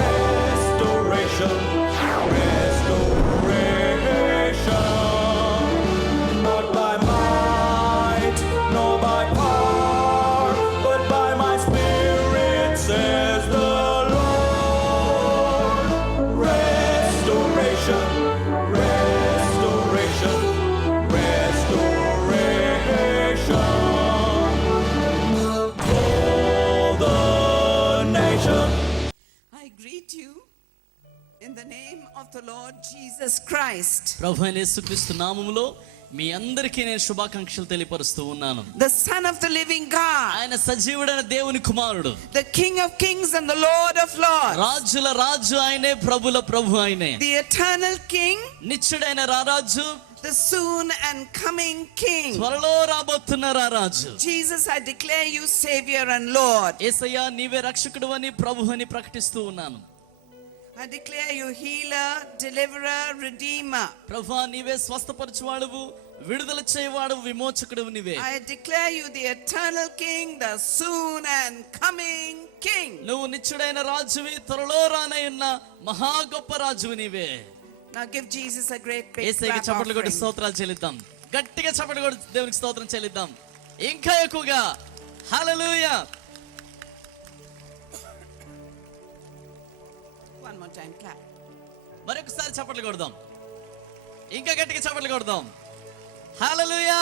restoration, restoration, not by might, nor by power, but by my spirit, says the Lord. Restoration, restoration, restoration. I greet you in the name of the Lord Jesus Christ. ప్రభువైన యేసుక్రీస్తు నామములో మీ అందరికీ నేను శుభాకాంక్షలు తెలియపరుస్తూ ఉన్నాను. The Son of the living God, ఆయన సజీవుడైన దేవుని కుమారుడు, the King of kings and the Lord of lords, రాజుల రాజు ఆయనే, ప్రభుల ప్రభు ఆయనే, the eternal King, నిత్యుడైన రారాజు, the soon and coming King. త్వరలో రాబోతున్న రారాజు. Jesus, I declare you Savior and Lord. యేసయ్యా నీవే రక్షకుడు అని, ప్రభు అని ప్రకటిస్తూ ఉన్నాను. I declare you healer, deliverer, redeemer. ప్రభువా నీవే స్వస్థపరచువాడువు, విడుదల చేయవాడువు, విమోచకుడువు నీవే. I declare you the eternal King, the soon and coming King. నువ్వు నిత్యుడైన రాజువి, త్వరలో రానయ్యున్న మహా గొప్ప రాజువి నీవే. Now give Jesus a great big యేసయ్యకి clap చప్పట్లు కొట్టి offering. స్తోత్రాలు చెల్లిద్దాం. గట్టిగా చప్పట్లు కొట్టి దేవునికి స్తోత్రం చెల్లిద్దాం. ఇంకా ఎక్కువగా హల్లెలూయా. One more time, clap. మరొకసారి చప్పట్లు కొడదాం. ఇంకా గట్టిగా చప్పట్లు కొడదాం. హల్లెలూయా.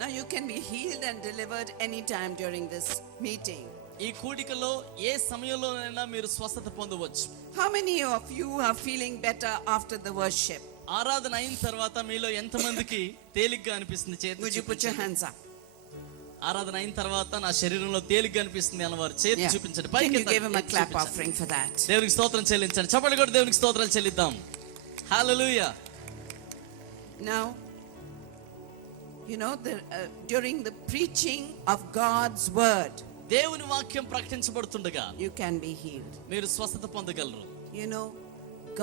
Now you can be healed and delivered anytime during this meeting. ఈ కూడికలో ఏ సమయంలోనైనా మీరు స్వస్థత పొందవచ్చు. How many of you are feeling better after the worship? ఆరాధన అయిన తర్వాత మీలో ఎంతమందికి తేలిగ్గా అనిపిస్తుంది? చేతి Would you put your చూపించండి. hands up? ఆరాధన అయిన తర్వాత నా శరీరంలో తేలిగ్గా అనిపిస్తుంది అన్నవారు చేతి Yeah. చూపించండి. Can పైకి you give him a ఎత్తి clap చూపించండి. offering for that? దేవునికి స్తోత్రం చెల్లించండి. చప్పట్లు కొట్టి దేవునికి స్తోత్రాలు చెల్లిద్దాం. హల్లెలూయా. Now, you know, during the preaching of God's word, దేవుని వాక్యం ప్రకటించబడుతుండగా you can be healed. మీరు స్వస్థత పొందగలరు. You know,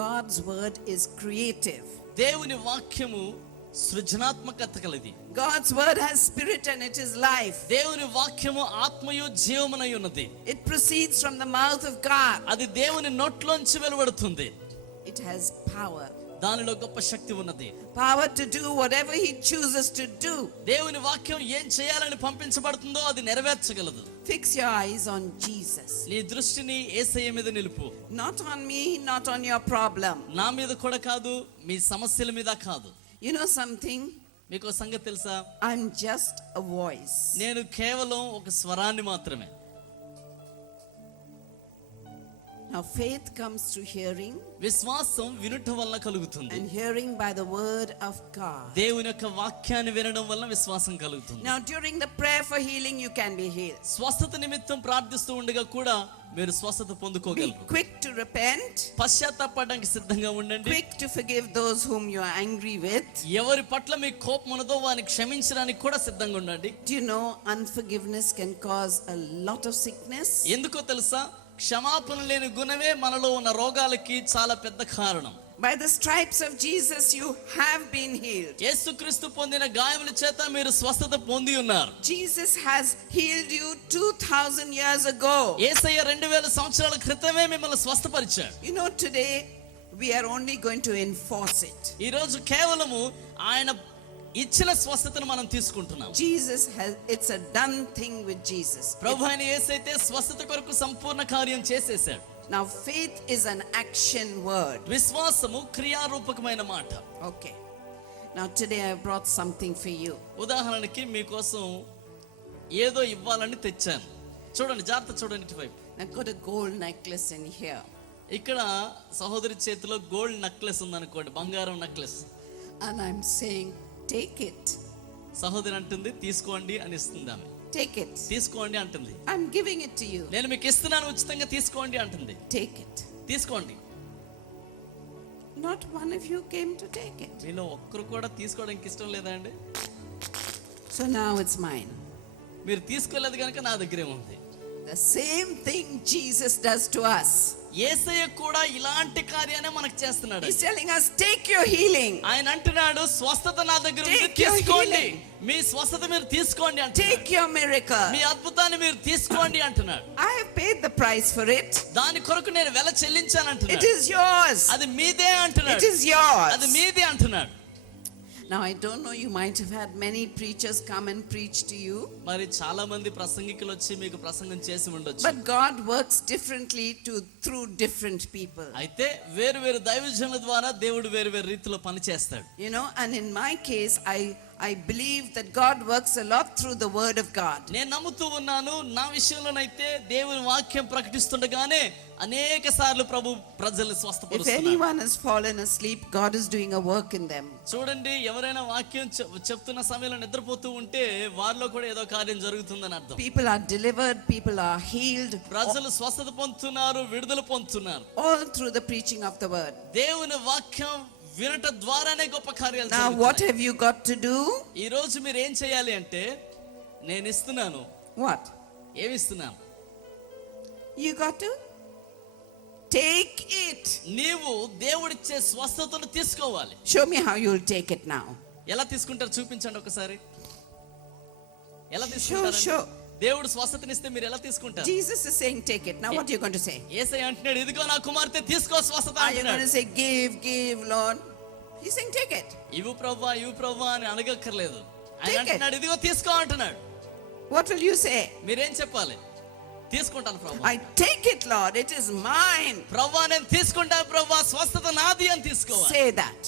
God's word is creative. దేవుని వాక్యము సృజనాత్మకత కలిది. God's word has spirit and it is life. దేవుని వాక్యము ఆత్మయు జీవమునై ఉన్నది. It proceeds from the mouth of God. అది దేవుని నోట్లోంచి వెలువడుతుంది. It has power. దానిలో గొప్ప శక్తి ఉన్నది. Power to do whatever he chooses to do. దేవుని వాక్యం ఏం చేయాలని పంపించబడుతుందో అది నెరవేర్చగలదు. Fix your eyes on Jesus. నీ దృష్టిని యేసయ్య మీద నిలుపు. Not on me, not on your problem. నా మీద కూడా కాదు, మీ సమస్యల మీద కాదు. You know something? మీకు సంగతి తెలుసా? I'm just a voice. నేను కేవలం ఒక స్వరాన్ని మాత్రమే. Now faith comes through hearing, విశ్వాసం వినుట వల్ల కలుగుతుంది. and hearing by the word of God. దేవుని యొక్క వాక్యాన్ని వినడం వల్ల విశ్వాసం కలుగుతుంది. Now during the prayer for healing you can be healed. స్వస్థత నిమిత్తం ప్రార్థిస్తూ ఉండగా కూడా మీరు స్వస్థత Be పొందుకోగలరు. quick to repent, పశ్చాత్తాపడడానికి సిద్ధంగా ఉండండి. quick to forgive those whom you are angry with. ఎవరి పట్ల మీ కోపం ఉన్నదో వారిని క్షమించడానికి కూడా సిద్ధంగా ఉండండి. Do you know unforgiveness can cause a lot of sickness? ఎందుకో తెలుసా? క్షమాపణ లేని గుణమే మనలో ఉన్న రోగాలకి చాలా పెద్ద కారణం. By the stripes of Jesus you have been healed. యేసుక్రీస్తు పొందిన గాయముల చేత మీరు స్వస్థత పొంది ఉన్నారు. Jesus has healed you 2000 years ago. యేసయ్య 2000 సంవత్సరాల క్రితమే మిమ్మల్ని స్వస్థపరిచాడు. You know, today we are only going to enforce it. ఈ రోజు కేవలము ఆయన ఇచ్చిన స్వస్థతను మనం తీసుకుంటున్నాం. Jesus has, it's a done thing with Jesus. ప్రభు అయిన యేసైతే స్వస్థత కొరకు సంపూర్ణ కార్యం చేసేసాడు. Now faith is an action word. విశ్వాసము క్రియారూపకమైన మాట. Okay. Now today I brought something for you. ఉదాహరణకి మీకోసం ఏదో ఇవ్వాలని తెచ్చాను. చూడండి, జాగ్రత్త చూడండి ఇటువైపు. I've got a gold necklace in here. ఇక్కడ సహోదరి చేతిలో గోల్డ్ నెక్లెస్ ఉందనుకోండి, బంగారం necklace. And I'm saying, take it. సహోదరి అంటుంది తీసుకోండి అని ఇస్తుంది ఆమె. Take it. తీసుకోండి అంటుంది. I'm giving it to you. నేను మీకు ఇస్తున్నాను ఉచితంగా, తీసుకోండి అంటుంది. Take it. తీసుకోండి. Not one of you came to take it. మీలో ఒక్కరు కూడా తీసుకోవడానికి ఇష్టం లేదా అండి? So now it's mine. మీరు తీసుకోలేదు కనుక నా దగ్గరే ఉంది. The same thing Jesus does to us. యేసయ్య కూడా ఇలాంటి కార్యాన్ని మనకు చేస్తున్నాడు. He's telling us, take your healing. ఆయన అంటున్నాడు, స్వస్థత నా దగ్గర ఉంది, Take your తీసుకోండి. healing. మీ స్వస్థత మీరు తీసుకోండి అంటున్నాడు. Take your miracle. మీ అద్భుతాన్ని మీరు తీసుకోండి అంటున్నాడు. I have paid the price for it. దాని కొరకు నేను వెల చెల్లించాను It అంటున్నాడు. is yours. అది మీదే అంటున్నాడు. It is yours. అది మీదే అంటున్నాడు. Now I don't know, you might have had many preachers come and preach to you. మరి చాలా మంది ప్రసంగికులు వచ్చి మీకు ప్రసంగం చేసి ఉండొచ్చు. But God works differently through different people. అయితే వేరు వేరు దైవజనుల ద్వారా దేవుడు వేరు వేరు రీతిలో పని చేస్తాడు. You know, and in my case, I believe that God works a lot through the word of God. నేను నమ్ముతూ ఉన్నాను, నా విషయంలోనైతే దేవుని వాక్యం ప్రకటిస్తుండగానే అనేక సార్లు ప్రభు ప్రజల్ని If స్వస్థపరుస్తున్నాడు. anyone has fallen asleep, God is doing a work in them. చూడండి, ఎవరైనా వాక్యం చెప్తున్న సమయంలో నిద్రపోతూ ఉంటే వారిలో కూడా ఏదో కార్యం జరుగుతుందని అర్థం. People are delivered, people are healed, ప్రజలు స్వస్థత పొందుతున్నారు, విడుదల పొందుతున్నారు. all through the preaching of the word. దేవుని వాక్యం వినట ద్వారానే గొప్ప కార్యాలు Now what జరుగుతాయి. have you got to do? ఈ రోజు మీరు ఏం చేయాలి అంటే, నేను ఇస్తున్నాను. What? ఏమి ఇస్తున్నాను? You got to take it. నీవు దేవుడిచ్చే స్వస్థతను తీసుకోవాలి. Show me how you'll take it now. ఎలా తీసుకుంటారు చూపించండి ఒకసారి. ఎలా Sure, తీసుకుంటారు? sure. దేవుడు స్వస్థతనిస్తే మీరు ఎలా తీసుకుంటారు? Jesus is saying take it. Now what are you going to say? యేసయ్య అంటున్నాడు, ఇదిగో నా కుమార్తె, తీసుకో స్వస్థత Are you going అంటున్నాడు. to say give, Lord? He's saying take it. ఇవ్వు ప్రభువా అని అడగక్కర్లేదు. ఆయన Take it. అంటున్నాడు, ఇదిగో తీసుకో అంటున్నాడు. What will you say? మీరేం చెప్పాలి? తీసుకుంటాను ప్రభు. I take it, Lord. It is mine. ప్రభువా నేను తీసుకుంటాను ప్రభువా, స్వస్థత నాది అని తీసుకోవాలి. Say that.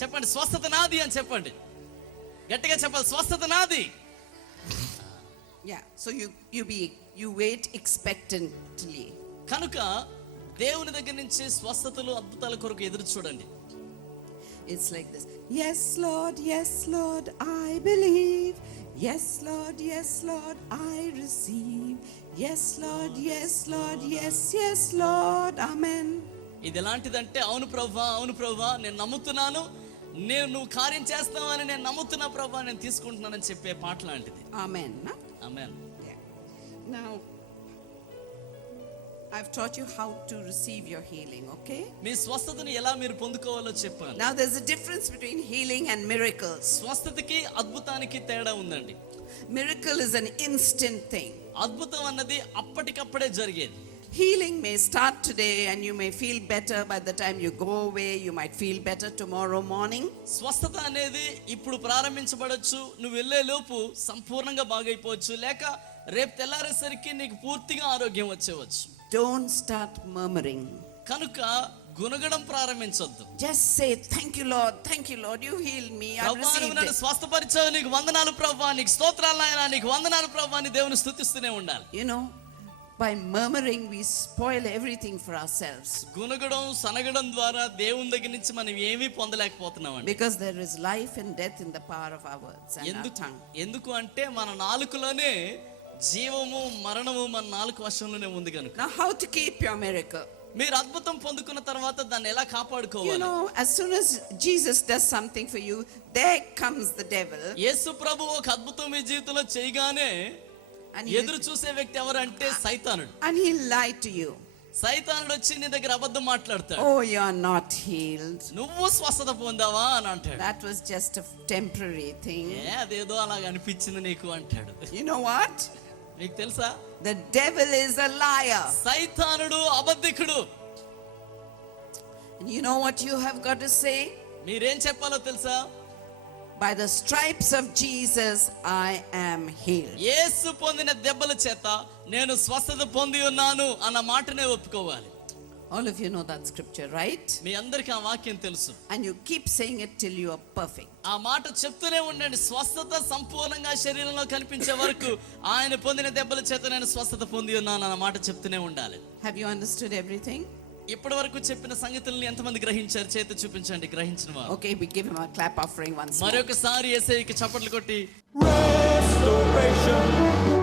చెప్పండి, స్వస్థత నాది అని చెప్పండి. గట్టిగా చెప్పాలి, స్వస్థత నాది. Yeah. So you wait expectantly. కనుక దేవుని దగ్గర నుంచి స్వస్థతలు అద్భుతాల కొరకు ఎదురు చూడండి. It's like this. Yes, Lord, I believe. Yes, Lord, I receive. Yes, Lord, yes, Lord. Amen. ఇది ఎలాంటిదంటే, అవును ప్రభువా నేను నమ్ముతున్నాను, నువ్వు కార్యం చేస్తావని నేను నమ్ముతున్నా ప్రభువా, నేను తీసుకుంటున్నానని చెప్పే పాట లాంటిది. Amen. No? Amen. Yeah. Now, I've taught you how to receive your healing, okay? మీ స్వస్థతను ఎలా మీరు పొందుకోవాలో చెప్పాను. Now, there's a difference between healing and miracles. స్వస్థతకి అద్భుతానికి తేడా ఉందండి. Miracle is an instant thing. అద్భుతం అన్నది అప్పటికప్పుడే జరిగేది. Healing may start today and you may feel better by the time you go away. You might feel better tomorrow morning. స్వస్థత అనేది ఇప్పుడు ప్రారంభించబడొచ్చు, నువ్వు వెళ్ళే లోపు సంపూర్ణంగా బాగైపోవచ్చు, లేక రేపు తెల్లారేసరికి నీకు పూర్తిగా ఆరోగ్యం వచ్చేవచ్చు. Don't start murmuring. కనుక గునగడం ప్రారంభించొద్దు. Just say, thank you, Lord, you healed me, I ప్రభువా నువ్వు received నన్ను it. స్వస్థపరిచావు, నీకు వందనాలు ప్రభువా, నీకు స్తోత్రాలు నాయనా, నీకు వందనాలు ప్రభువా అని దేవుని స్తుతిస్తూనే ఉండాలి. You know, by murmuring we spoil everything for ourselves. గునగడం సనగడం ద్వారా దేవుని దగ్గర నుంచి మనం ఏమీ పొందలేకపోతున్నామండి. Because there is life and death in the power of our words and our tongue. ఎందుకు అంటే మన నాలుకలోనే జీవము మరణము మన నాలుక వశంలోనే ఉంది కనుక. Now, how to keep your miracle? మీరు అద్భుతం పొందుకున్న తర్వాత దాన్ని ఎలా You కాపాడుకోవాలి? know, as soon as Jesus does something for you, there comes the devil. యేసు ప్రభు ఒక అద్భుతం మీ జీవితంలో చేయగానే And ఎదురు చూసే వ్యక్తి ఎవరంటే సైతానుడు. and he'll lie to you. సైతానుడు వచ్చి నీ దగ్గర అబద్ధం మాట్లాడతాడు. Oh, you're not healed. నువ్వు స్వస్థత పొందావా అని అంటాడు. That was just a temporary thing. అదేదో అలాగ అనిపించింది నీకు అంటాడు. You know what? నీకు తెలుసా, The devil is a liar. సైతానుడు అబద్ధికుడు. And you know what you have got to say? మీరేం చెప్పాలో తెలుసా? By the stripes of Jesus, I am healed. యేసు పొందిన దెబ్బల చేత నేను స్వస్థత పొంది ఉన్నాను అన్న మాటనే ఒప్పుకోవాలి. All of you know that scripture, right? మీ అందరికీ ఆ వాక్యం తెలుసు. And you keep saying it till you are perfect. ఆ మాట చెప్తూనే ఉండండి. స్వస్థత సంపూర్ణంగా శరీరంలో కనిపించే వరకు ఆయన పొందిన దెబ్బల చేత నేను స్వస్థత పొంది ఉన్నాను అన్న మాట చెప్తూనే ఉండాలి. Have you understood everything? ఇప్పటి వరకు చెప్పిన సంగతుల్ని ఎంతమంది గ్రహించారు? చేతి చూపించండి గ్రహించిన వారు. Okay, we give him a clap offering once more. మరొకసారి యేసయ్యకి చప్పట్లు కొట్టి Restoration.